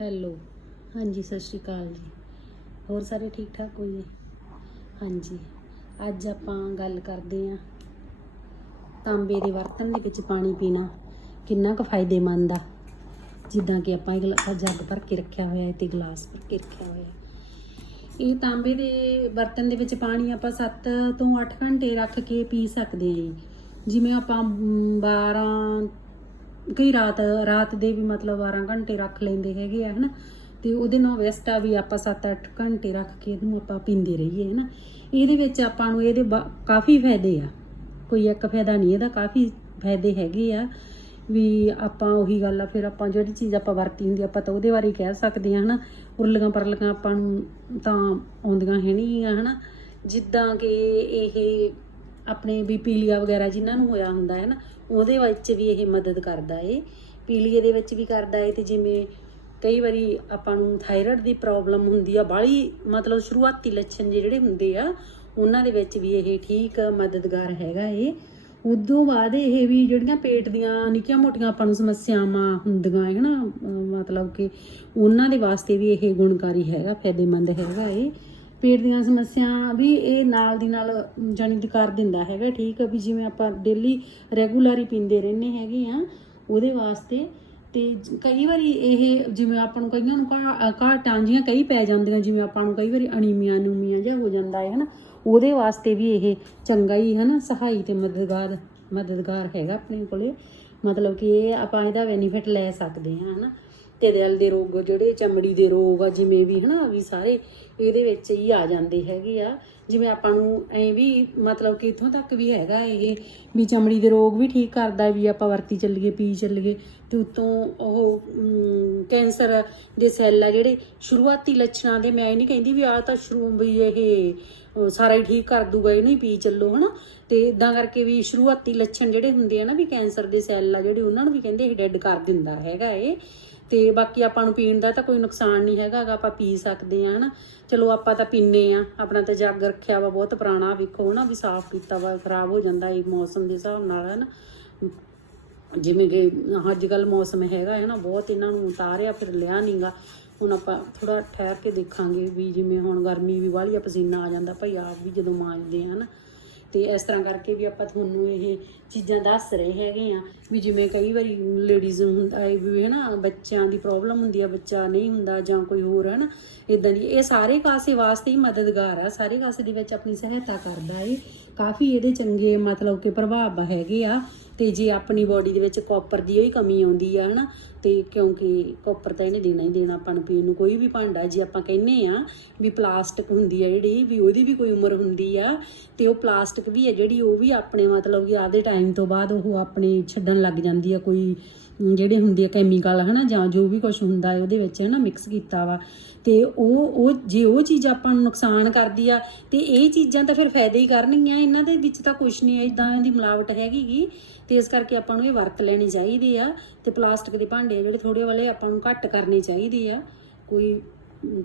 Hello. ਹਾਂਜੀ ਸਤਿ ਸ਼੍ਰੀ ਅਕਾਲ ਜੀ। ਹੋਰ ਸਾਰੇ ਠੀਕ ਠਾਕ ਹੋ ਜੀ? ਹਾਂਜੀ। ਅੱਜ ਆਪਾਂ ਗੱਲ ਕਰਦੇ ਆਂ ਤਾਂਬੇ ਦੇ ਬਰਤਨ ਦੇ ਵਿੱਚ ਪਾਣੀ ਪੀਣਾ। ਕਿੰਨਾ ਕੁ ਫਾਇਦੇਮੰਦ ਆ। ਜਿੱਦਾਂ ਕਿ ਆਪਾਂ ਇਹ ਗਲਾ- ਜੱਗ ਭਰ ਕੇ ਰੱਖਿਆ ਹੋਇਆ ਹੈ ਤੇ ਗਲਾਸ ਭਰ ਕੇ ਰੱਖਿਆ ਹੋਇਆ ਹੈ। ਇਹ ਤਾਂਬੇ ਦੇ ਬਰਤਨ ਦੇ ਵਿੱਚ ਪਾਣੀ ਆਪਾਂ 7 ਤੋਂ 8 ਘੰਟੇ ਰੱਖ ਕੇ ਪੀ ਸਕਦੇ ਹਾਂ ਜੀ। ਜਿਵੇਂ ਆਪਾਂ ਮ, 12 ਕਈ ਰਾਤ ਰਾਤ ਦੇ ਵੀ ਮਤਲਬ 12 ਘੰਟੇ ਰੱਖ ਲੈਂਦੇ ਹੈਗੇ ਆ, ਹਨਾ? ਤੇ ਉਹਦੇ ਨਾਲ ਵੈਸਟ ਆ ਵੀ ਆਪਾਂ 7-8 ਘੰਟੇ ਰੱਖ ਕੇ ਇਹਨੂੰ ਆਪਾਂ ਪੀਂਦੇ ਰਹੀਏ, ਹਨਾ? ਇਹਦੇ ਵਿੱਚ ਆਪਾਂ ਨੂੰ ਇਹਦੇ ਬਾ- ਕਾਫੀ ਫਾਇਦੇ ਆ। ਕੋਈ ਇੱਕ ਫਾਇਦਾ ਨਹੀਂ, ਇਹਦਾ ਕਾਫੀ ਫਾਇਦੇ ਹੈਗੇ ਆ ਵੀ ਆਪਾਂ ਉਹੀ ਗੱਲ ਆ, ਫਿਰ ਆਪਾਂ ਜਿਹੜੀ ਚੀਜ਼ ਆਪਾਂ ਵਰਤੀ ਹੁੰਦੀ ਆਪਾਂ ਤਾਂ ਉਹਦੇ ਬਾਰੇ ਕਹਿ ਸਕਦੇ ਆ, ਹਨਾ? ਉਰਲੀਆਂ ਪਰਲੀਆਂ ਆਪਾਂ ਨੂੰ ਤਾਂ ਆਉਂਦੀਆਂ ਹੈ ਨਹੀਂ ਆ, ਹਨਾ? ਜਿੱਦਾਂ ਕਿ ਇਹ ਆਪਣੇ ਵੀ ਪੀਲੀਆ ਵਗੈਰਾ ਜਿਨ੍ਹਾਂ ਨੂੰ ਹੋਇਆ ਹੁੰਦਾ ਹੈ ਨਾ, ਉਹਦੇ ਵਿੱਚ ਵੀ ਇਹ ਮਦਦ ਕਰਦਾ ਏ। ਪੀਲੀਏ ਦੇ ਵਿੱਚ ਵੀ ਕਰਦਾ ਏ ਤੇ ਜਿਵੇਂ ਕਈ ਵਾਰੀ ਆਪਾਂ ਨੂੰ ਥਾਇਰਾਇਡ ਦੀ ਪ੍ਰੋਬਲਮ ਹੁੰਦੀ ਆ, ਬਾਹਲੀ ਮਤਲਬ ਸ਼ੁਰੂਆਤੀ ਲੱਛਣ ਜਿਹੜੇ ਹੁੰਦੇ ਆ, ਉਹਨਾਂ ਦੇ ਵਿੱਚ ਵੀ ਇਹ ਠੀਕ ਮਦਦਗਾਰ ਹੈਗਾ ਏ। ਉਦੋਂ ਬਾਅਦ ਇਹ ਵੀ ਜਿਹੜੀਆਂ ਪੇਟ ਦੀਆਂ ਨਿੱਕੀਆਂ ਮੋਟੀਆਂ ਆਪਾਂ ਨੂੰ ਸਮੱਸਿਆਵਾਂ ਹੁੰਦੀਆਂ ਹੈ ਨਾ ਮਤਲਬ ਕਿ ਉਹਨਾਂ ਦੇ ਵਾਸਤੇ ਵੀ ਇਹ ਗੁਣਕਾਰੀ ਹੈਗਾ, ਫਾਇਦੇਮੰਦ ਹੈਗਾ ਏ। ਪੇਟ ਦੀਆਂ ਸਮੱਸਿਆ ਵੀ ਇਹ ਨਾਲ ਦੀ ਨਾਲ ਜਾਣੀ ਦੀ ਕਰ ਦਿੰਦਾ ਹੈਗਾ, ਠੀਕ ਆ? ਵੀ ਜਿਵੇਂ ਆਪਾਂ ਡੇਲੀ ਰੈਗੂਲਰ ਹੀ ਪੀਂਦੇ ਰਹਿੰਦੇ ਹੈਗੇ ਆ, ਉਹਦੇ ਵਾਸਤੇ ਤੇ ਕਈ ਵਾਰੀ ਇਹ ਜਿਵੇਂ ਆਪਾਂ ਨੂੰ ਕਈਆਂ ਨੂੰ ਘਾ- ਘਾਟਾਂ ਜੀਆਂ ਕਈ ਪੈ ਜਾਂਦੀਆਂ, ਜਿਵੇਂ ਆਪਾਂ ਨੂੰ ਕਈ ਵਾਰੀ ਅਨੀਮੀਆ ਨੂਮੀਆ ਜਿਹਾ ਹੋ ਜਾਂਦਾ ਹੈ, ਹਨਾ? ਉਹਦੇ ਵਾਸਤੇ ਵੀ ਇਹ ਚੰਗਾ ਹੀ, ਹਨਾ, ਸਹਾਈ ਤੇ ਮਦਦਗਾਰ ਮਦਦਗਾਰ ਹੈਗਾ ਆਪਣੇ ਕੋਲੇ। ਮਤਲਬ ਕਿ ਇਹ ਆਪਾਂ ਇਹਦਾ ਬੈਨੀਫਿਟ ਲੈ ਸਕਦੇ ਹਾਂ, ਹਨਾ? ਤੇ ਦਿਲ ਦੇ ਰੋਗ, ਜਿਹੜੇ ਚਮੜੀ ਦੇ ਰੋਗ ਆ, ਜਿਵੇਂ ਵੀ ਹਨਾ, ਵੀ ਸਾਰੇ ਇਹਦੇ ਵਿੱਚ ਹੀ ਆ ਜਾਂਦੇ ਹੈਗੇ ਆ। ਜਿਵੇਂ ਆਪਾਂ ਨੂੰ ਐ ਵੀ ਮਤਲਬ ਕਿ ਇਥੋਂ ਤੱਕ ਵੀ ਹੈਗਾ ਇਹ, ਵੀ ਚਮੜੀ ਦੇ ਰੋਗ ਵੀ ਠੀਕ ਕਰਦਾ ਵੀ ਆਪਾਂ ਵਰਤੀ ਚੱਲੀਏ, ਪੀ ਚੱਲੀਏ, ਤੇ ਉਤੋਂ ਉਹ ਕੈਂਸਰ ਦੇ ਸੈੱਲ ਆ ਜਿਹੜੇ ਸ਼ੁਰੂਆਤੀ ਲੱਛਣਾਂ ਦੇ, ਮੈਂ ਇਹ ਨਹੀਂ ਕਹਿੰਦੀ ਵੀ ਆ ਤਾਂ ਸ਼ੁਰੂ ਵੀ ਇਹ ਸਾਰਾ ਹੀ ਠੀਕ ਕਰ ਦੂਗਾ, ਇਹ ਨਹੀਂ ਪੀ ਚੱਲੋ, ਹਨਾ। ਤੇ ਇਦਾਂ ਕਰਕੇ ਵੀ ਸ਼ੁਰੂਆਤੀ ਲੱਛਣ ਜਿਹੜੇ ਹੁੰਦੇ ਆ ਨਾ, ਵੀ ਕੈਂਸਰ ਦੇ ਸੈੱਲ ਆ, ਜਿਹੜੇ ਉਹਨਾਂ ਨੂੰ ਵੀ ਕਹਿੰਦੇ ਇਹ ਡੈੱਡ ਕਰ ਦਿੰਦਾ ਹੈਗਾ ਇਹ। ਤੇ ਬਾਕੀ ਆਪਾਂ ਨੂੰ ਪੀਣ ਦਾ ਤਾਂ ਕੋਈ ਨੁਕਸਾਨ ਨਹੀਂ ਹੈਗਾ ਗਾ, ਆਪਾਂ ਪੀ ਸਕਦੇ ਆ ਹਨਾ। ਚਲੋ ਆਪਾਂ ਤਾਂ ਪੀਨੇ ਆ ਆਪਣਾ ਤਾਂ ਜੱਗ ਰੱਖਿਆ ਵਾ ਬਹੁਤ ਪੁਰਾਣਾ ਵੇਖੋ ਨਾ ਵੀ ਸਾਫ਼ ਕੀਤਾ ਵਾ ਖਰਾਬ ਹੋ ਜਾਂਦਾ ਇਹ ਮੌਸਮ ਦੇ ਹਿਸਾਬ ਨਾਲ ਹਨਾ। ਜਿਵੇਂ ਕਿ ਅੱਜ ਕੱਲ ਮੌਸਮ ਹੈਗਾ ਹੈ ਨਾ ਬਹੁਤ ਇਹਨਾਂ ਨੂੰ ਉਤਾਰਿਆ ਫਿਰ ਲਿਆ ਨਹੀਂਗਾ ਹੁਣ ਆਪਾਂ ਥੋੜਾ ਠਹਿਰ ਕੇ ਦੇਖਾਂਗੇ ਵੀ ਜਿਵੇਂ ਹੁਣ ਗਰਮੀ ਵੀ ਵਾਲੀ ਆ ਪਸੀਨਾ ਆ ਜਾਂਦਾ ਭਾਈ ਆਪ ਵੀ ਜਦੋਂ ਮਾਂਜਦੇ ਆ ਨਾ ਤੇ ਇਸ ਤਰ੍ਹਾਂ ਕਰਕੇ ਵੀ ਆਪਾਂ ਤੁਹਾਨੂੰ ਇਹ ਚੀਜ਼ਾਂ ਦੱਸ ਰਹੇ ਹੈਗੇ ਆ ਵੀ ਜਿਵੇਂ ਕਈ ਵਾਰੀ ਲੇਡੀਜ਼ ਹੁੰਦਾ ਹੈ ਵੀ ਹੈ ਨਾ ਬੱਚਿਆਂ ਦੀ ਪ੍ਰੋਬਲਮ ਹੁੰਦੀ ਆ, ਬੱਚਾ ਨਹੀਂ ਹੁੰਦਾ ਜਾਂ ਕੋਈ ਹੋਰ ਹੈ ਨਾ ਇਦਾਂ ਦੀ। ਇਹ ਸਾਰੇ ਕਾਸੇ ਵਾਸਤੇ ਹੀ ਮਦਦਗਾਰ ਆ, ਸਾਰੇ ਕਾਸੇ ਦੇ ਵਿੱਚ ਆਪਣੀ ਸਹਾਇਤਾ ਕਰਦਾ ਏ। ਕਾਫੀ ਇਹਦੇ ਚੰਗੇ ਮਤਲਬ ਕਿ ਪ੍ਰਭਾਵ ਹੈਗੇ ਆ ਤੇ ਜੇ ਆਪਣੀ ਬਾਡੀ ਦੇ ਵਿੱਚ ਕਾਪਰ ਦੀ ਹੀ ਕਮੀ ਆਉਂਦੀ ਆ ਹਨਾ ਤੇ ਕਿਉਂਕਿ ਕਾਪਰ ਤਾਂ ਇਹਨੇ ਦੇਣਾ ਹੀ ਦੇਣਾ ਆਪਾਂ ਨੂੰ ਪੀਣ ਨੂੰ ਕੋਈ ਵੀ ਭਾਂਡਾ ਜੇ ਆਪਾਂ ਕਹਿੰਨੇ ਆ ਵੀ ਪਲਾਸਟਿਕ ਹੁੰਦੀ ਆ ਜਿਹੜੀ, ਵੀ ਉਹਦੀ ਵੀ ਕੋਈ ਉਮਰ ਹੁੰਦੀ ਆ ਤੇ ਉਹ ਪਲਾਸਟਿਕ ਵੀ ਆ ਜਿਹੜੀ ਉਹ ਵੀ ਆਪਣੇ ਮਤਲਬ ਕਿ ਆਦੇ ਟਾਈਮ ਤੋਂ ਬਾਅਦ ਉਹ ਆਪਣੇ ਛੱਡਣ ਲੱਗ ਜਾਂਦੀ ਆ ਕੋਈ ਜਿਹੜੇ ਹੁੰਦੀ ਆ ਕੈਮੀਕਲ ਹਨਾ ਜਾਂ ਜੋ ਵੀ ਕੁਝ ਹੁੰਦਾ ਹੈ ਉਹਦੇ ਵਿੱਚ ਹਨਾ ਮਿਕਸ ਕੀਤਾ ਵਾ ਤੇ ਉਹ ਉਹ ਜੇ ਉਹ ਚੀਜ਼ ਆਪਾਂ ਨੂੰ ਨੁਕਸਾਨ ਕਰਦੀ ਆ ਤੇ ਇਹ ਚੀਜ਼ਾਂ ਤਾਂ ਫਿਰ ਫਾਇਦੇ ਹੀ ਕਰਨਗੀਆਂ, ਇਹਨਾਂ ਦੇ ਵਿੱਚ ਤਾਂ ਕੁਝ ਨਹੀਂ ਇਦਾਂ ਦੀ ਮਿਲਾਵਟ ਹੈਗੀਗੀ ਤੇ ਇਸ ਕਰਕੇ ਆਪਾਂ ਨੂੰ ਇਹ ਵਰਤ ਲੈਣੀ ਚਾਹੀਦੀ ਆ ਤੇ ਪਲਾਸਟਿਕ ਦੇ ਭਾਂਡੇ ਆ ਜਿਹੜੇ ਥੋੜੇ ਵਾਲੇ ਆਪਾਂ ਨੂੰ ਘੱਟ ਕਰਨੇ ਚਾਹੀਦੇ ਆ। ਕੋਈ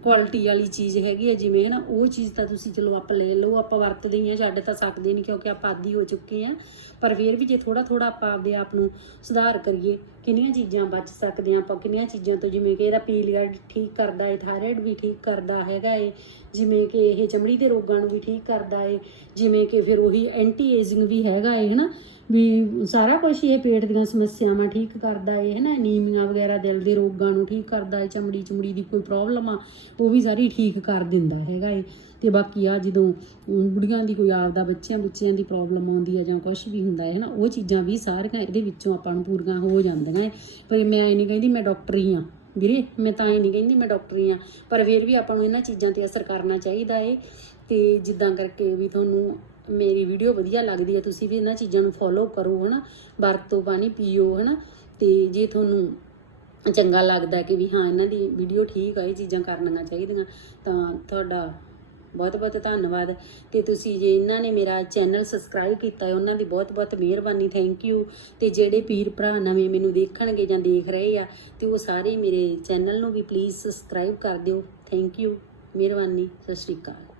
ਕੁਆਲਿਟੀ ਵਾਲੀ ਚੀਜ਼ ਹੈਗੀ ਹੈ ਜਿਵੇਂ ਨਾ ਉਹ ਚੀਜ਼ ਤਾਂ ਤੁਸੀਂ ਚਲੋ ਆਪਾਂ ਲੈ ਲਓ, ਆਪਾਂ ਵਰਤਦੇ ਹੀ ਆ, ਛੱਡ ਤਾਂ ਸਕਦੇ ਨਹੀਂ ਕਿਉਂਕਿ ਆਪਾਂ ਆਦੀ ਹੋ ਚੁੱਕੇ ਆ। ਪਰ ਫਿਰ ਵੀ ਜੇ ਥੋੜਾ ਥੋੜਾ ਆਪਾਂ ਆਪਦੇ ਆਪ ਨੂੰ ਸੁਧਾਰ ਕਰੀਏ, ਕਿੰਨੀਆਂ ਚੀਜ਼ਾਂ ਬਚ ਸਕਦੇ ਆ ਆਪਾਂ, ਕਿੰਨੀਆਂ ਚੀਜ਼ਾਂ ਤੋਂ ਜਿਵੇਂ ਕਿ ਇਹਦਾ ਪੀਲੀਆ ਠੀਕ ਕਰਦਾ ਏ, ਥਾਇਰਾਇਡ ਵੀ ਠੀਕ ਕਰਦਾ ਹੈਗਾ ਏ, ਜਿਵੇਂ ਕਿ ਇਹ ਚਮੜੀ ਦੇ ਰੋਗਾਂ ਨੂੰ ਵੀ ਠੀਕ ਕਰਦਾ ਏ, ਜਿਵੇਂ ਕਿ ਫਿਰ ਉਹੀ ਐਂਟੀ ਏਜਿੰਗ ਵੀ ਹੈਗਾ ਏ, ਹਨਾ। ਵੀ ਸਾਰਾ ਕੁਝ ਇਹ ਪੇਟ ਦੀਆਂ ਸਮੱਸਿਆਵਾਂ ਠੀਕ ਕਰਦਾ ਏ ਹੈ ਨਾ? ਅਨੀਮੀਆ ਵਗੈਰਾ ਦਿਲ ਦੇ ਰੋਗਾਂ ਨੂੰ ਠੀਕ ਕਰਦਾ ਏ ਚਮੜੀ ਚਮੜੀ ਦੀ ਕੋਈ ਪ੍ਰੋਬਲਮ ਆ, ਉਹ ਵੀ ਸਾਰੀ ਠੀਕ ਕਰ ਦਿੰਦਾ ਹੈਗਾ ਏ ਤੇ ਬਾਕੀ ਆ ਜਦੋਂ ਬੁੜੀਆਂ ਦੀ ਕੋਈ ਆਪਦਾ ਬੱਚਿਆਂ ਬੱਚਿਆਂ ਦੀ ਪ੍ਰੋਬਲਮ ਆਉਂਦੀ ਆ ਜਾਂ ਕੁਝ ਵੀ ਹੁੰਦਾ ਹੈ ਨਾ? ਉਹ ਚੀਜ਼ਾਂ ਵੀ ਸਾਰੀਆਂ ਇਹਦੇ ਵਿੱਚੋਂ ਆਪਾਂ ਨੂੰ ਪੂਰੀਆਂ ਹੋ ਜਾਂਦੀਆਂ ਏ। ਪਰ ਮੈਂ ਇਹ ਨਹੀਂ ਕਹਿੰਦੀ ਮੈਂ ਡਾਕਟਰ ਹੀ ਆ ਵੀਰੇ। ਮੈਂ ਤਾਂ ਇਹ ਨਹੀਂ ਕਹਿੰਦੀ ਮੈਂ ਡਾਕਟਰ ਹੀ ਆ ਪਰ ਫਿਰ ਵੀ ਆਪਾਂ ਨੂੰ ਇਹਨਾਂ ਚੀਜ਼ਾਂ ਤੇ ਅਸਰ ਕਰਨਾ ਚਾਹੀਦਾ ਏ ਤੇ ਜਿੱਦਾਂ ਕਰਕੇ ਵੀ ਤੁਹਾਨੂੰ ਮੇਰੀ ਵੀਡੀਓ ਵਧੀਆ ਲੱਗਦੀ ਹੈ, ਤੁਸੀਂ ਵੀ ਇਹਨਾਂ ਚੀਜ਼ਾਂ ਨੂੰ ਫੋਲੋ ਕਰੋ, ਹਨਾ? ਵਰਤੋ ਪਾਣੀ ਪੀਓ, ਹਨਾ? ਤੇ ਜੇ ਤੁਹਾਨੂੰ ਚੰਗਾ ਲੱਗਦਾ ਕਿ ਵੀ ਹਾਂ, ਇਹਨਾਂ ਦੀ ਵੀਡੀਓ ਠੀਕ ਆ, ਇਹ ਚੀਜ਼ਾਂ ਕਰਨੀਆਂ ਚਾਹੀਦੀਆਂ, ਤਾਂ ਤੁਹਾਡਾ ਬਹੁਤ ਬਹੁਤ ਧੰਨਵਾਦ। ਤੇ ਤੁਸੀਂ ਜੇ ਇਹਨਾਂ ਨੇ ਮੇਰਾ ਚੈਨਲ ਸਬਸਕ੍ਰਾਈਬ ਕੀਤਾ ਹੈ, ਉਹਨਾਂ ਦੀ ਬਹੁਤ ਬਹੁਤ ਮਿਹਰਬਾਨੀ ਥੈਂਕ ਯੂ ਤੇ ਜਿਹੜੇ ਪੀਰ ਭਰਾ ਨਵੇਂ ਮੈਨੂੰ ਦੇਖਣਗੇ ਜਾਂ ਦੇਖ ਰਹੇ ਆ, ਤੇ ਉਹ ਸਾਰੇ ਮੇਰੇ ਚੈਨਲ ਨੂੰ ਵੀ ਪਲੀਜ਼ ਸਬਸਕ੍ਰਾਈਬ ਕਰ ਦਿਓ। ਥੈਂਕ ਯੂ ਮਿਹਰਬਾਨੀ, ਸਤਿ ਸ਼੍ਰੀ ਅਕਾਲ।